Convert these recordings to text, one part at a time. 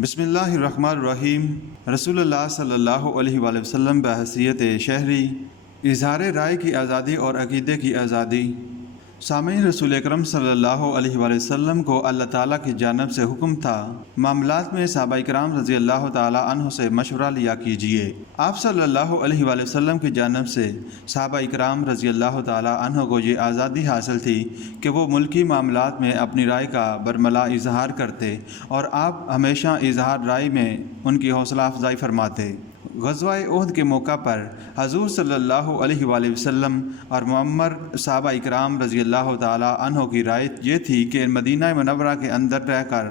بسم اللہ الرحمن الرحیم۔ رسول اللہ صلی اللہ علیہ وآلہ وسلم بحیثیت شہری، اظہار رائے کی آزادی اور عقیدے کی آزادی۔ سامعین، رسول اکرم صلی اللہ علیہ وآلہ وسلم کو اللہ تعالیٰ کی جانب سے حکم تھا، معاملات میں صحابہ کرام رضی اللہ تعالیٰ عنہ سے مشورہ لیا کیجیے۔ آپ صلی اللہ علیہ وآلہ وسلم کی جانب سے صحابہ کرام رضی اللہ تعالیٰ عنہ کو یہ آزادی حاصل تھی کہ وہ ملکی معاملات میں اپنی رائے کا برملا اظہار کرتے، اور آپ ہمیشہ اظہار رائے میں ان کی حوصلہ افزائی فرماتے۔ غزوہ احد کے موقع پر حضور صلی اللہ علیہ وآلہ وسلم اور محمد صحابہ اکرام رضی اللہ تعالیٰ عنہ کی رائے یہ تھی کہ مدینہ منورہ کے اندر رہ کر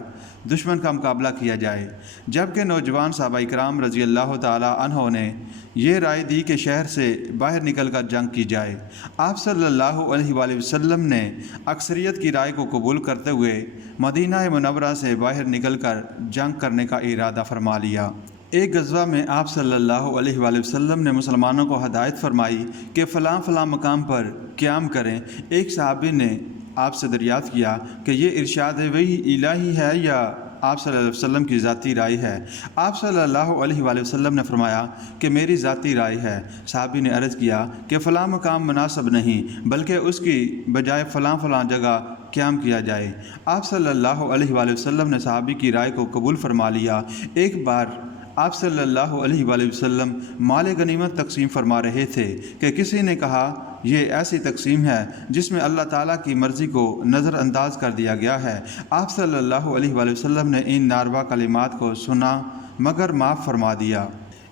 دشمن کا مقابلہ کیا جائے، جبکہ نوجوان صحابہ اکرام رضی اللہ تعالیٰ عنہ نے یہ رائے دی کہ شہر سے باہر نکل کر جنگ کی جائے۔ آپ صلی اللہ علیہ وآلہ وسلم نے اکثریت کی رائے کو قبول کرتے ہوئے مدینہ منورہ سے باہر نکل کر جنگ کرنے کا ارادہ فرما لیا۔ ایک غزوہ میں آپ صلی اللہ علیہ وآلہ وسلم نے مسلمانوں کو ہدایت فرمائی کہ فلاں فلاں مقام پر قیام کریں۔ ایک صحابی نے آپ سے دریافت کیا کہ یہ ارشاد وحی الہی ہے یا آپ صلی اللہ علیہ وسلم کی ذاتی رائے ہے؟ آپ صلی اللہ علیہ وآلہ وسلم نے فرمایا کہ میری ذاتی رائے ہے۔ صحابی نے عرض کیا کہ فلاں مقام مناسب نہیں، بلکہ اس کی بجائے فلاں فلاں جگہ قیام کیا جائے۔ آپ صلی اللہ علیہ وآلہ وسلم نے صحابی کی رائے کو قبول فرما لیا۔ ایک بار آپ صلی اللہ علیہ وآلہ وسلم مال غنیمت تقسیم فرما رہے تھے کہ کسی نے کہا یہ ایسی تقسیم ہے جس میں اللہ تعالیٰ کی مرضی کو نظر انداز کر دیا گیا ہے۔ آپ صلی اللہ علیہ وآلہ وسلم نے ان ناروا کلمات کو سنا مگر معاف فرما دیا۔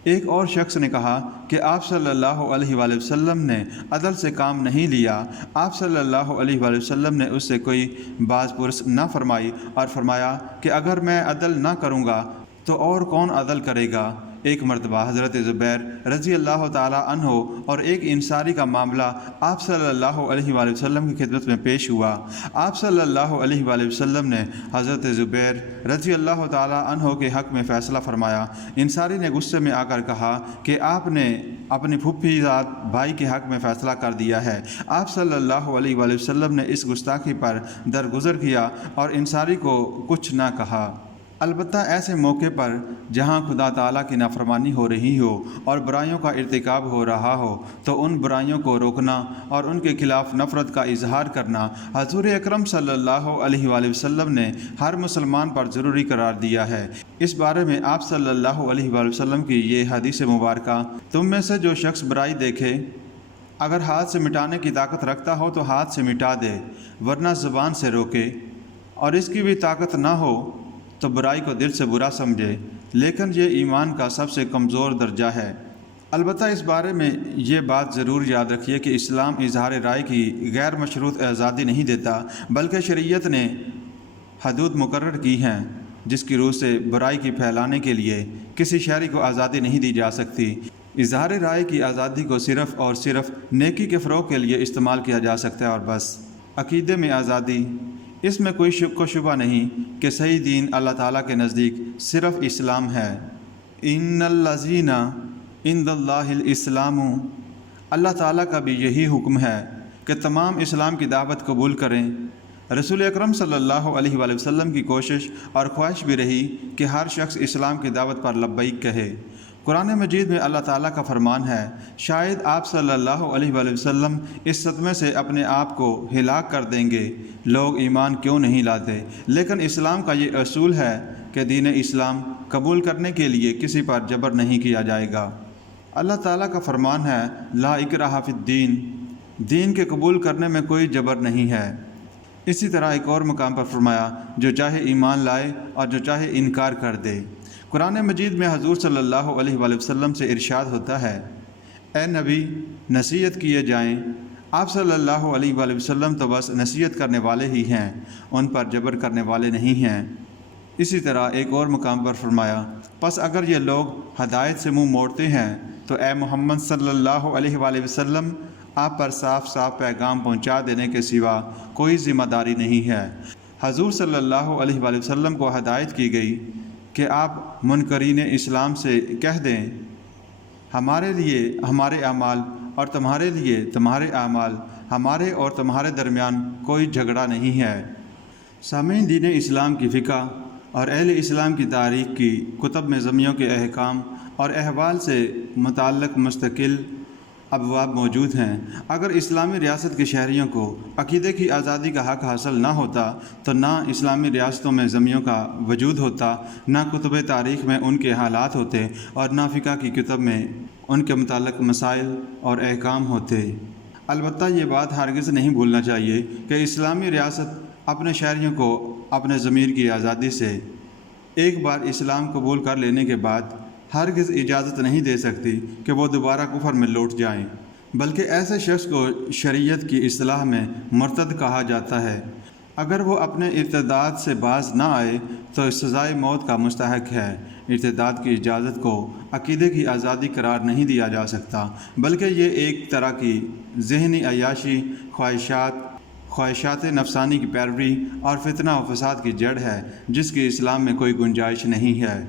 ایک اور شخص نے کہا کہ آپ صلی اللہ علیہ وآلہ وسلم نے عدل سے کام نہیں لیا۔ آپ صلی اللہ علیہ وآلہ وسلم نے اس سے کوئی باز پرس نہ فرمائی اور فرمایا کہ اگر میں عدل نہ کروں گا تو اور کون عدل کرے گا؟ ایک مرتبہ حضرت زبیر رضی اللہ تعالیٰ عنہ اور ایک انصاری کا معاملہ آپ صلی اللہ علیہ وآلہ وسلم کی خدمت میں پیش ہوا۔ آپ صلی اللہ علیہ وآلہ وسلم نے حضرت زبیر رضی اللہ تعالیٰ عنہ کے حق میں فیصلہ فرمایا۔ انصاری نے غصے میں آ کر کہا کہ آپ نے اپنی پھوپھی ذات بھائی کے حق میں فیصلہ کر دیا ہے۔ آپ صلی اللہ علیہ وآلہ وسلم نے اس گستاخی پر درگزر کیا اور انصاری کو کچھ نہ کہا۔ البتہ ایسے موقع پر جہاں خدا تعالیٰ کی نافرمانی ہو رہی ہو اور برائیوں کا ارتکاب ہو رہا ہو تو ان برائیوں کو روکنا اور ان کے خلاف نفرت کا اظہار کرنا حضور اکرم صلی اللہ علیہ وآلہ وسلم نے ہر مسلمان پر ضروری قرار دیا ہے۔ اس بارے میں آپ صلی اللہ علیہ وآلہ وسلم کی یہ حدیث مبارکہ، تم میں سے جو شخص برائی دیکھے اگر ہاتھ سے مٹانے کی طاقت رکھتا ہو تو ہاتھ سے مٹا دے، ورنہ زبان سے روکے، اور اس کی بھی طاقت نہ ہو تو برائی کو دل سے برا سمجھے، لیکن یہ ایمان کا سب سے کمزور درجہ ہے۔ البتہ اس بارے میں یہ بات ضرور یاد رکھیے کہ اسلام اظہار رائے کی غیر مشروط آزادی نہیں دیتا، بلکہ شریعت نے حدود مقرر کی ہیں جس کی روح سے برائی کی پھیلانے کے لیے کسی شہری کو آزادی نہیں دی جا سکتی۔ اظہار رائے کی آزادی کو صرف اور صرف نیکی کے فروغ کے لیے استعمال کیا جا سکتا ہے اور بس۔ عقیدے میں آزادی، اس میں کوئی شک و شبہ نہیں کہ صحیح دین اللہ تعالیٰ کے نزدیک صرف اسلام ہے۔ ان الذین عند اللہ الاسلام، اللہ تعالیٰ کا بھی یہی حکم ہے کہ تمام اسلام کی دعوت قبول کریں۔ رسول اکرم صلی اللہ علیہ وآلہ وسلم کی کوشش اور خواہش بھی رہی کہ ہر شخص اسلام کی دعوت پر لبیک کہے۔ قرآن مجید میں اللہ تعالیٰ کا فرمان ہے، شاید آپ صلی اللہ علیہ وآلہ وسلم اس صدمے سے اپنے آپ کو ہلاک کر دیں گے، لوگ ایمان کیوں نہیں لاتے؟ لیکن اسلام کا یہ اصول ہے کہ دین اسلام قبول کرنے کے لیے کسی پر جبر نہیں کیا جائے گا۔ اللہ تعالیٰ کا فرمان ہے، لا اکراہ فی الدین، دین کے قبول کرنے میں کوئی جبر نہیں ہے۔ اسی طرح ایک اور مقام پر فرمایا، جو چاہے ایمان لائے اور جو چاہے انکار کر دے۔ قرآن مجید میں حضور صلی اللہ علیہ وآلہ وسلم سے ارشاد ہوتا ہے، اے نبی نصیحت کیے جائیں۔ آپ صلی اللہ علیہ وآلہ وسلم تو بس نصیحت کرنے والے ہی ہیں، ان پر جبر کرنے والے نہیں ہیں۔ اسی طرح ایک اور مقام پر فرمایا، پس اگر یہ لوگ ہدایت سے منہ موڑتے ہیں تو اے محمد صلی اللہ علیہ وآلہ وسلم آپ پر صاف صاف پیغام پہنچا دینے کے سوا کوئی ذمہ داری نہیں ہے۔ حضور صلی اللہ علیہ وآلہ وسلم کو ہدایت کی گئی کہ آپ منکرین اسلام سے کہہ دیں، ہمارے لیے ہمارے اعمال اور تمہارے لیے تمہارے اعمال، ہمارے اور تمہارے درمیان کوئی جھگڑا نہیں ہے۔ سامعین، دین اسلام کی فقہ اور اہل اسلام کی تاریخ کی کتب میں ضمیوں کے احکام اور احوال سے متعلق مستقل ابواب موجود ہیں۔ اگر اسلامی ریاست کے شہریوں کو عقیدے کی آزادی کا حق حاصل نہ ہوتا تو نہ اسلامی ریاستوں میں ضمیوں کا وجود ہوتا، نہ کتب تاریخ میں ان کے حالات ہوتے، اور نہ فقہ کی کتب میں ان کے متعلق مسائل اور احکام ہوتے۔ البتہ یہ بات ہرگز نہیں بھولنا چاہیے کہ اسلامی ریاست اپنے شہریوں کو اپنے ضمیر کی آزادی سے ایک بار اسلام قبول کر لینے کے بعد ہرگز اجازت نہیں دے سکتی کہ وہ دوبارہ کفر میں لوٹ جائیں، بلکہ ایسے شخص کو شریعت کی اصطلاح میں مرتد کہا جاتا ہے۔ اگر وہ اپنے ارتداد سے باز نہ آئے تو سزائے موت کا مستحق ہے۔ ارتداد کی اجازت کو عقیدے کی آزادی قرار نہیں دیا جا سکتا، بلکہ یہ ایک طرح کی ذہنی عیاشی، خواہشات نفسانی کی پیروی اور فتنہ و فساد کی جڑ ہے، جس کی اسلام میں کوئی گنجائش نہیں ہے۔